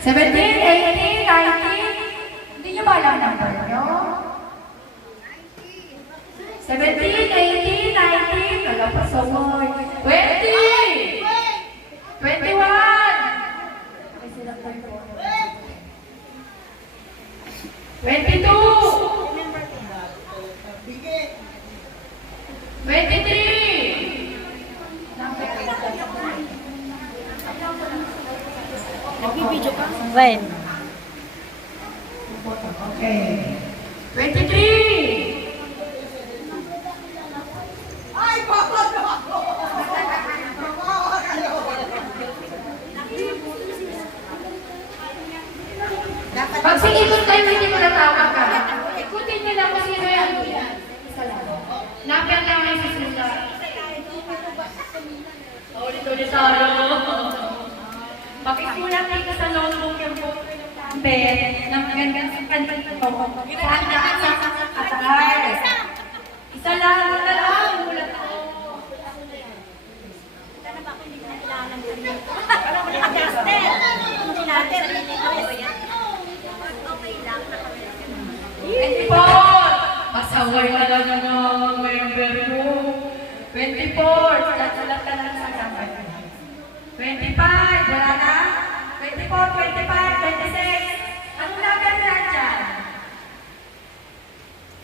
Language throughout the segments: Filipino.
17, 18, 19. Hindi nyo ba alam number nyo? 17, 18, 19. Wala pa sa more. 20! 21! 22! 23! Nagbibideo ka? When? Okay. 23! Ay, baka na ako! Pag sinikot kayo, hindi mo natawag ka. Ikutin nyo lang kung sino yan. Isa lang. Napyan lang may susunod. Ulit-ulit tayo. Pakisulat dito sa notebook yung book ng campet ng magandang sikantan ito. Atas. Isa lang. Mula to. Pasaway ka lang ng member mo. 24, sulat ka lang sa kampay. 25, wala na? 24, 25, 26. Anong number na dyan?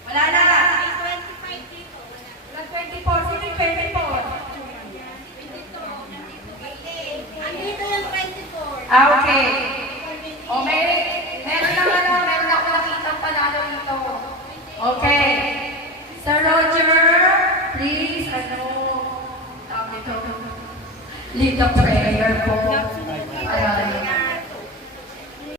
Wala na. Wala 24, sino yung 24? Andito yung 24. Okay. O meron ako nakitang panalo dito. Okay. Sir Roger, please, tawag ito, lead the prayer po.